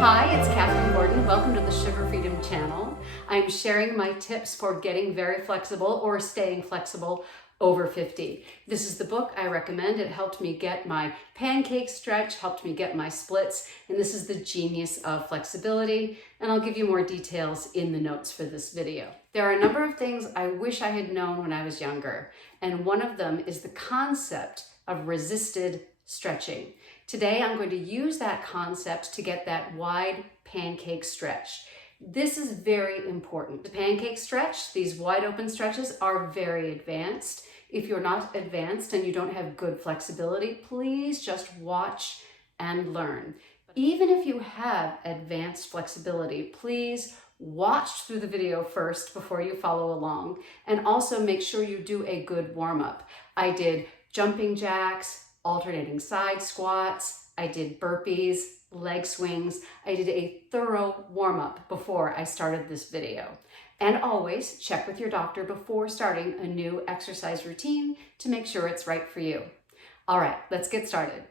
Hi, it's Catherine Gordon. Welcome to the Sugar Freedom channel. I'm sharing my tips for getting very flexible or staying flexible over 50. This is the book I recommend. It helped me get my pancake stretch, helped me get my splits, and this is the genius of flexibility, and I'll give you more details in the notes for this video. There are a number of things I wish I had known when I was younger, and one of them is the concept of resisted stretching. Today, I'm going to use that concept to get that wide pancake stretch. This is very important. The pancake stretch, these wide open stretches, are very advanced. If you're not advanced and you don't have good flexibility, please just watch and learn. Even if you have advanced flexibility, please watch through the video first before you follow along, and also make sure you do a good warm-up. I did jumping jacks, alternating side squats, I did burpees, leg swings. I did a thorough warm-up before I started this video. And always check with your doctor before starting a new exercise routine to make sure it's right for you. All right, let's get started.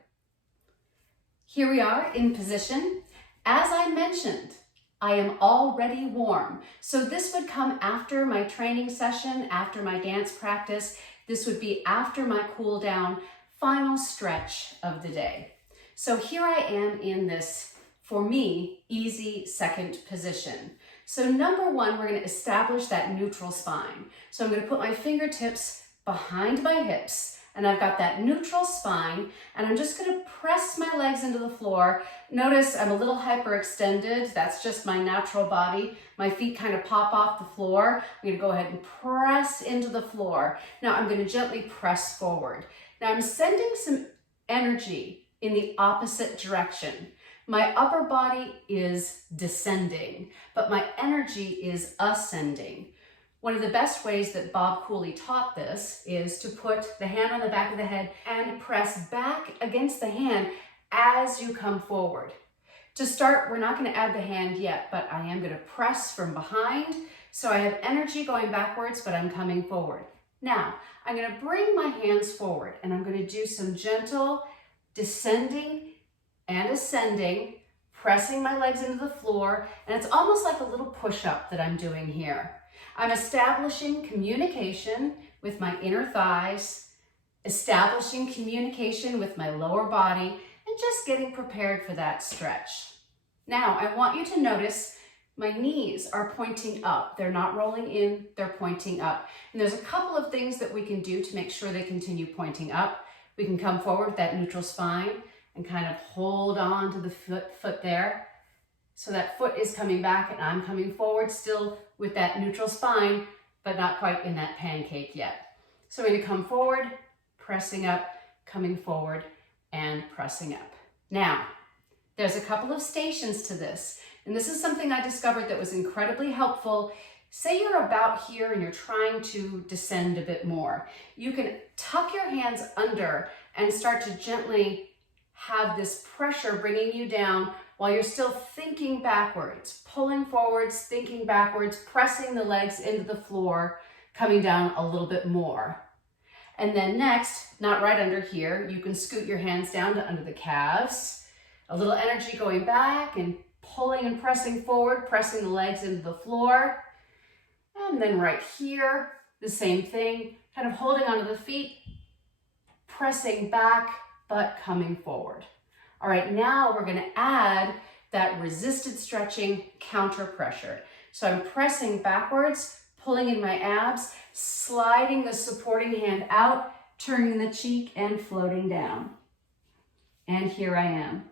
Here we are in position. As I mentioned, I am already warm. So this would come after my training session, after my dance practice. This would be after my cool down, final stretch of the day. So here I am in this, for me, easy second position. So number one, we're going to establish that neutral spine. So I'm going to put my fingertips behind my hips, and I've got that neutral spine, and I'm just going to press my legs into the floor. Notice I'm a little hyperextended. That's just my natural body. My feet kind of pop off the floor. I'm going to go ahead and press into the floor. Now I'm going to gently press forward. Now I'm sending some energy in the opposite direction. My upper body is descending, but my energy is ascending. One of the best ways that Bob Cooley taught this is to put the hand on the back of the head and press back against the hand as you come forward. To start, we're not going to add the hand yet, but I am going to press from behind. So I have energy going backwards, but I'm coming forward. Now, I'm going to bring my hands forward, and I'm going to do some gentle descending and ascending, pressing my legs into the floor, and it's almost like a little push-up that I'm doing here. I'm establishing communication with my inner thighs, establishing communication with my lower body, and just getting prepared for that stretch. Now, I want you to notice my knees are pointing up. They're not rolling in, they're pointing up. And there's a couple of things that we can do to make sure they continue pointing up. We can come forward with that neutral spine and kind of hold on to the foot there. So that foot is coming back and I'm coming forward still with that neutral spine, but not quite in that pancake yet. So we're going to come forward, pressing up, coming forward, and pressing up. Now, there's a couple of stations to this, and this is something I discovered that was incredibly helpful. Say you're about here and you're trying to descend a bit more. You can tuck your hands under and start to gently have this pressure bringing you down while you're still thinking backwards, pulling forwards, thinking backwards, pressing the legs into the floor, coming down a little bit more. And then next, not right under here, you can scoot your hands down to under the calves. A little energy going back and pulling and pressing forward, pressing the legs into the floor. And then right here, the same thing, kind of holding onto the feet, pressing back, but coming forward. All right, now we're going to add that resisted stretching counter pressure. So I'm pressing backwards, pulling in my abs, sliding the supporting hand out, turning the cheek and floating down. And here I am.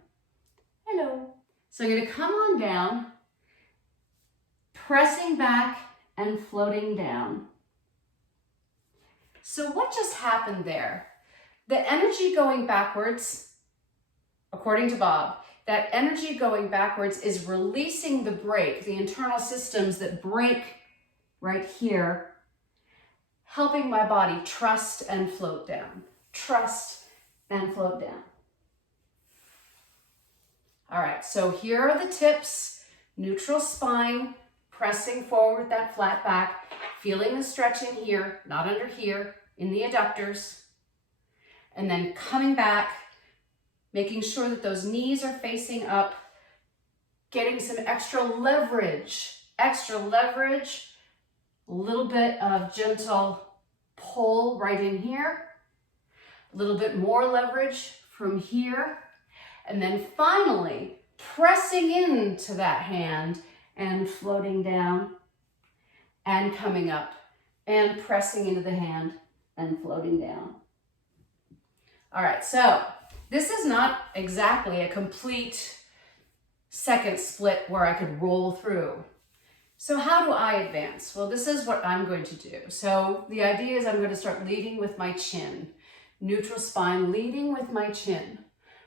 Hello. So I'm going to come on down, pressing back and floating down. So what just happened there? The energy going backwards, according to Bob, that energy going backwards is releasing the brake, the internal systems that brake right here, helping my body trust and float down. Trust and float down. All right, so here are the tips. Neutral spine, pressing forward with that flat back, feeling the stretching here, not under here, in the adductors. And then coming back, making sure that those knees are facing up, getting some extra leverage, a little bit of gentle pull right in here, a little bit more leverage from here, and then finally pressing into that hand and floating down and coming up and pressing into the hand and floating down. All right, so this is not exactly a complete second split where I could roll through. So how do I advance? Well, this is what I'm going to do. So the idea is I'm going to start leading with my chin. Neutral spine, leading with my chin.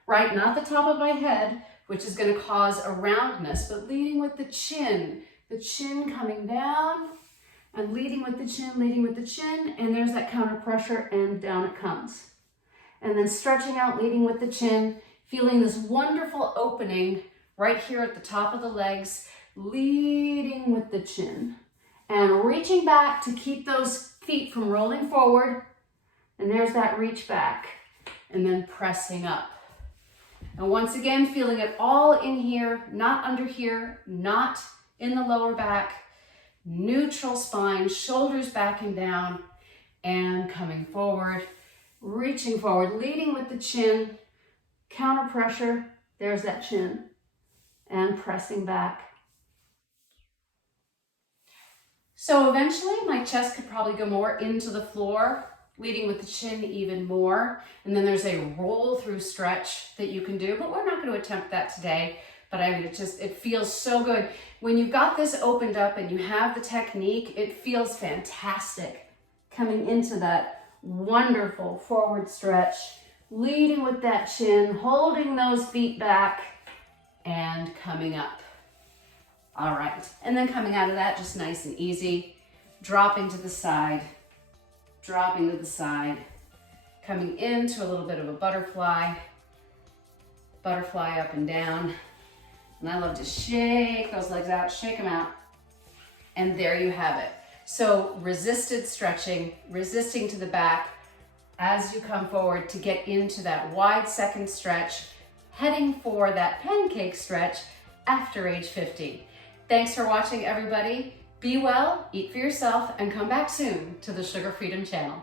Right, not the top of my head, which is going to cause a roundness, but leading with the chin coming down and leading with the chin, and there's that counter pressure and down it comes. And then stretching out, leading with the chin, feeling this wonderful opening right here at the top of the legs, leading with the chin and reaching back to keep those feet from rolling forward. And there's that reach back, and then pressing up. And once again, feeling it all in here, not under here, not in the lower back. Neutral spine, shoulders back and down, and coming forward, reaching forward, leading with the chin, counter pressure, there's that chin, and pressing back. So eventually my chest could probably go more into the floor, leading with the chin even more. And then there's a roll through stretch that you can do, but we're not going to attempt that today. But it feels so good. When you've got this opened up and you have the technique, it feels fantastic. Coming into that wonderful forward stretch, leading with that chin, holding those feet back, and coming up. All right, and then coming out of that, just nice and easy, dropping to the side, coming into a little bit of a butterfly up and down. And I love to shake those legs out, shake them out. And there you have it. So resisted stretching, resisting to the back as you come forward to get into that wide second stretch, heading for that pancake stretch after age 50. Thanks for watching, everybody. Be well, eat for yourself, and come back soon to the Sugar Freedom channel.